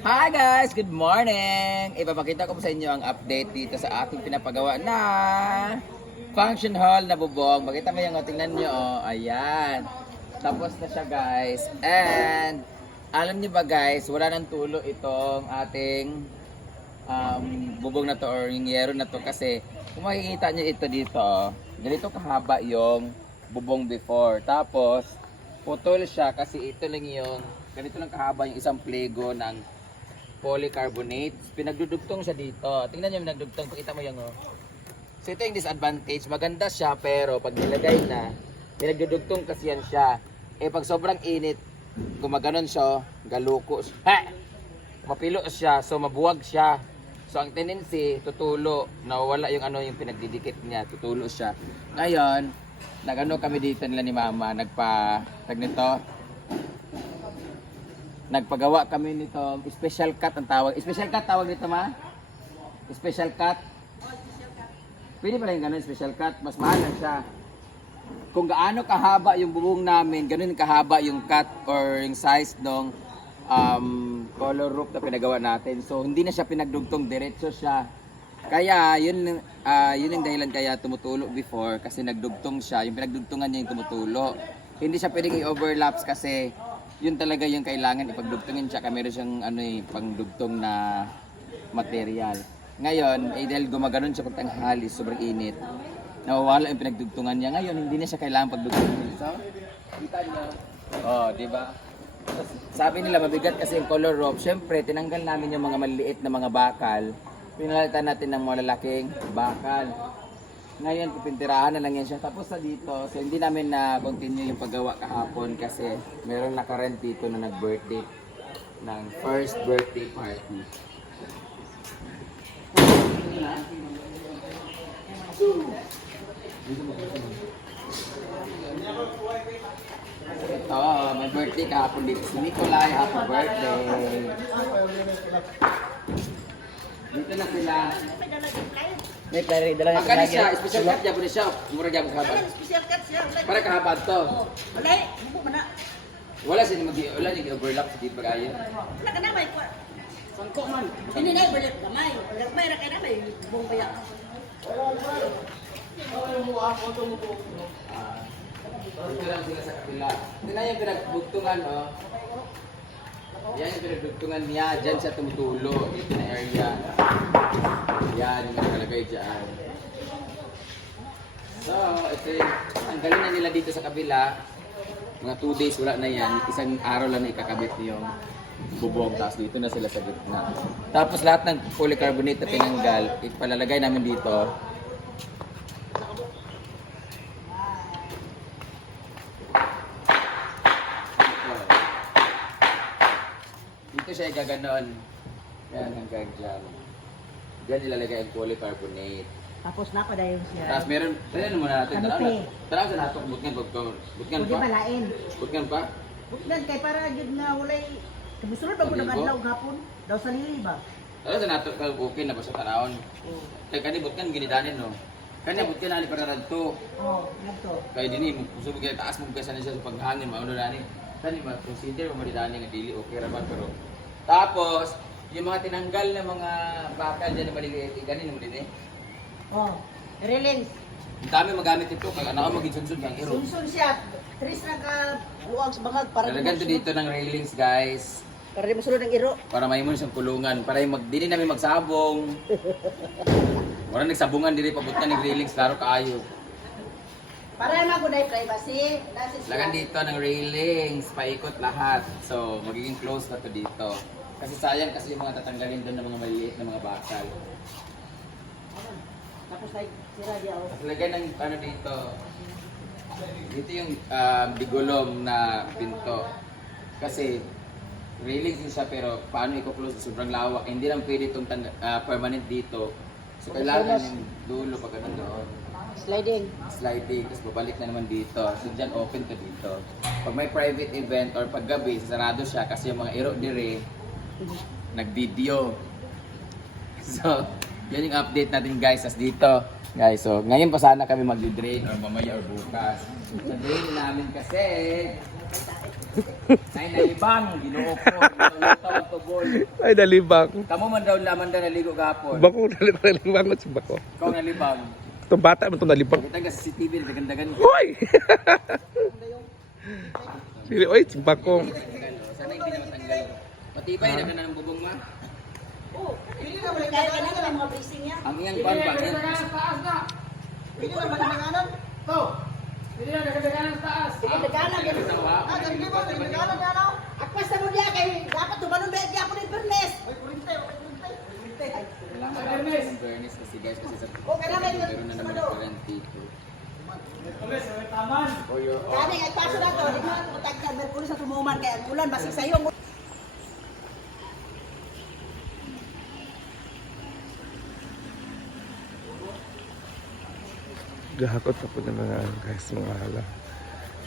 Hi guys! Good morning! Ipapakita ko sa inyo ang update dito sa ating pinapagawa na function hall na bubong. Makita mo yung oh, tingnan nyo oh. Ayan. Tapos na siya guys. And alam niyo ba guys, wala nang tulo itong ating um, bubong na to or yung yero na to kasi kung makikita nyo ito dito, ganito kahaba yung bubong before. Tapos, putol siya kasi ito lang yung, ganito lang kahaba yung isang plego ng polycarbonate. Pinagdudugtong siya dito. Tingnan yung pinagdugtong. Pakita mo yung oh. So ito yung disadvantage. Maganda siya pero pag nilagay na, pinagdudugtong kasi yan siya. Eh pag sobrang init, gumaganon siya, galuko siya. Ha! Mapilo siya, so mabuwag siya. So ang tendency, tutulo, nawawala yung ano yung pinagdidikit niya, tutulo siya. Ngayon, nagano kami dito nila ni mama, nagpa, tag nito, nagpagawa kami nito, special cut ang tawag. Special cut tawag nito ma? Special cut? Pwede pala yung ganun, special cut. Mas mahal lang siya. Kung gaano kahaba yung bubong namin, ganun kahaba yung cut or yung size ng um, color roof na pinagawa natin. So, hindi na siya pinagdugtong, diretso siya. Kaya, yun, ah, yun yung dahilan kaya tumutulo before kasi nagdugtong siya. Yung pinagdugtungan niya yung tumutulo. Hindi siya pwedeng i-overlaps kasi yun talaga yung kailangan ipagdugtungin siya. Kaya meron siyang ano, eh, pangdugtong na material. Ngayon, eh, dahil gumaganon siya pag tanghali, sobrang init. Nawawala yung pinagdugtungan niya. Ngayon, hindi na siya kailangan pagdugtungin. So, kita niyo. Oh, di ba? Sabi nila mabigat kasi yung color rope. Siyempre, tinanggal namin yung mga maliit na mga bakal. Pinalitan natin ng malalaking bakal. Ngayon, pipintirahan na lang yan siya. Tapos sa dito, so hindi namin na continue yung paggawa kahapon kasi meron nakarent dito na nag-birthday ng first birthday party. Ito, may birthday kahapon dito si Nicolay. Happy birthday! Dito na sila. May klari, dala Ang kani siya, special cut niya po siya. Mura niya kahaba. Special cut siya. Para kahaba to. Walay, bubo man na. Wala siya mag wala niya overlap sa dito pag-ayo. Wala ka na may kwa. Sangko man. Hindi na balik gamay. Balik may ra kay na may bubong kaya. Dito lang sila sa kapila. Tingnan yung pinagbugtungan, oh. Yan yung pinagbugtungan niya. Diyan siya tumutulo. Dito na area. Yan yung nakalagay dyan. So, ito yung, tanggalin na nila dito sa kabila. Mga 2 days wala na yan. Isang araw lang na ikakabit yung bubong. Tapos dito na sila sa gitna. Tapos lahat ng polycarbonate na tinanggal, ipalalagay namin dito. Dito siya igaganon. Yan hanggang dyan. Diyan ilalagay ang polycarbonate. Tapos na pa dayon siya. Tapos meron, tanayan muna natin. Tara pa na. Tara sa natok. Butgan. Butgan Pwede pa. malain. Butgan pa. Bukdan kay para gyud nga walay Kamusunod ba ko ng ko? adlaw gapon? Daw sa lili ba? Tara sa natok. Okay na ba sa tanawon? Oo. Kaya kani butgan ginidanin no. Kanya butgan na ni para radto. Oh, ngadto. Kaya dini mo gusto kaya taas mo kaya sana siya sa paghangin mauno na ni. Kani ma consider mo madidani nga dili okay ra man pero tapos yung mga tinanggal na mga bakal dyan na eh, ganin mo din eh. Oh, relings. Ang dami magamit ito, kaya ano maging sunsod ng iro. Sunsun siya. Tris na ka luwag sa bangag para di Lalagyan to dito ng railings guys. Para di masulod ng iro. Para may mo siyang kulungan. Para yung mag, dili namin magsabong. Wala nagsabungan, dili pabutkan ng railings, klaro kaayo. Para ko dahil privacy. Lagan dito ng railings, paikot lahat. So, magiging close na to dito. Kasi sayang kasi yung mga tatanggalin doon ng mga maliliit na mga bakal. Tapos na sira di ako. Tapos lagyan ng ano dito. Dito yung um, bigolom na pinto. Kasi railings din siya pero paano i-close sobrang lawak. Hindi lang pwede itong ah, permanent dito. So kailangan yung dulo pag ano doon. Sliding. Sliding, tapos babalik na naman dito. So dyan open to dito. Pag may private event or pag gabi, sarado siya kasi yung mga iro dire nag-video. So, yan yung update natin guys as dito. Guys, so ngayon pa sana kami mag-drain or mamaya or bukas. Sabihin namin kasi, ay nalibang, ginoo ko, ginoo ko, bol. Ay, nalibang. Kamu man daw naman daw naligo gahapon. Bako, nalibang, nalibang si Bako. Ikaw nalibang. Itong bata mo itong nalibang. Kita ka sa CCTV, nagdagandagan ko. Hoy! Sili, oy, Bako. Sana hindi na matanggal. Matibay na ka na ng bubong ma. Oh, kaya ka na ng mga bracing niya. Ang iyang kwan ba? Yan. Hindi naman nanganganan. Sige, dagdagan. Sige, dagana. Asawa. Ah, ganun ba? Dagana na ano? Akpas na mo diya kay dapat tumanon ba diya ako ni Bernes. Kailangan natin ng fairness kasi guys, kasi sa O kaya may meron na dito. For your Kani ay paso na to, di mo tagkan Merkulis sa tumuman kay ang ulan basi sayo Gahakot pa po ng mga guys, mga hala.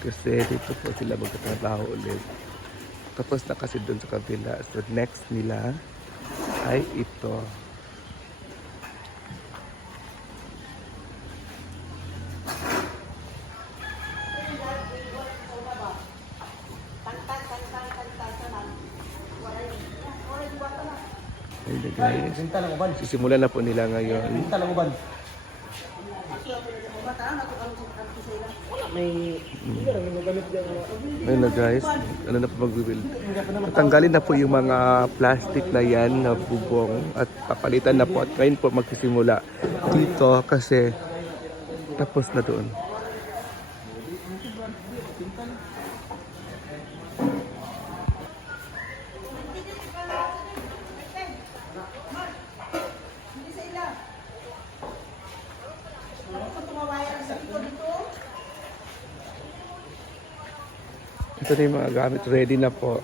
Kasi dito po sila magtatrabaho ulit. Tapos na kasi doon sa kabila. So next nila ay ito. Ayun na guys. Sisimulan na po nila ngayon. Ayun na guys, ano na po mag-build. Tatanggalin na po yung mga plastic na yan na bubong at papalitan na po at ngayon po magsisimula dito kasi tapos na doon. Ito na yung mga gamit, ready na po.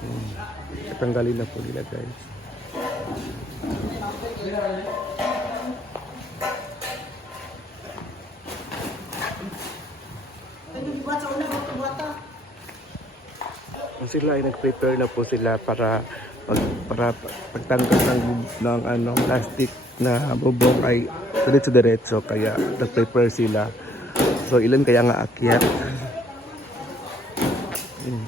Hmm. Tatanggalin na po nila guys. Sila ay nag-prepare na po sila para pag, para pagtanggal ng, ng ano, plastic na bubong ay diretso-diretso kaya nag-prepare sila. So ilan kaya nga akyat? Hmm.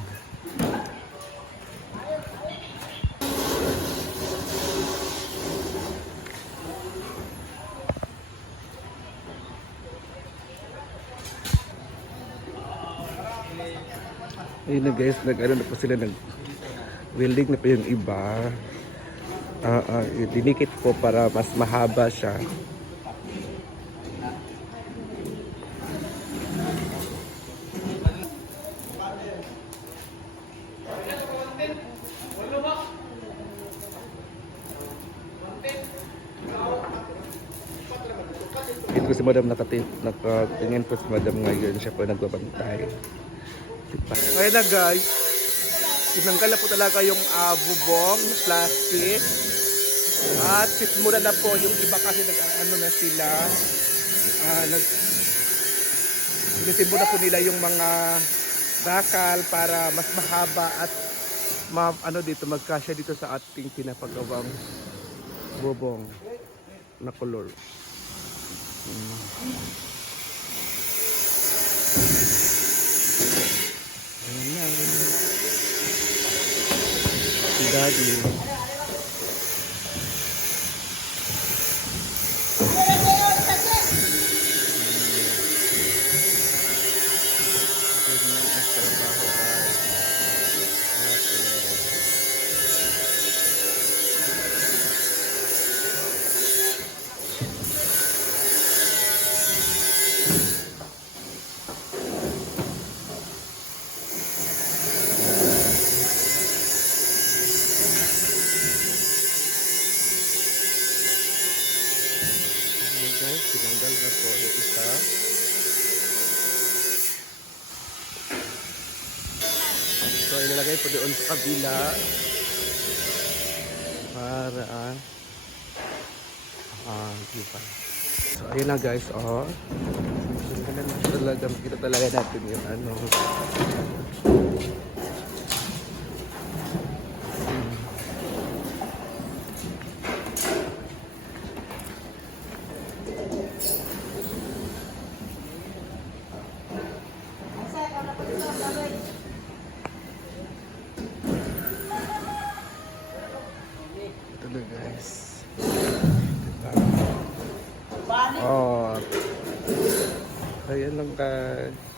Ayun na guys, nag-ano na po sila, nag welding na po yung iba. Ah, ah, dinikit po para mas mahaba siya. Si Madam nakatin, nakatingin po si Madam ngayon. Siya po nagbabantay. Diba? Ayun na guys. Tinanggal na po talaga yung ah, bubong, plastic. At sismura na po yung iba kasi nag ano na sila. Ah, nag Sinisibo na po nila yung mga bakal para mas mahaba at ma, ano dito magkasya dito sa ating pinapagawang bubong na color. Ayan na. Si Daddy. Doon sa kabila. Para, ah, ah, di ba? So, ayun na guys, oh. Na talaga, makita talaga natin yung. Ano guys? Diba? Balik.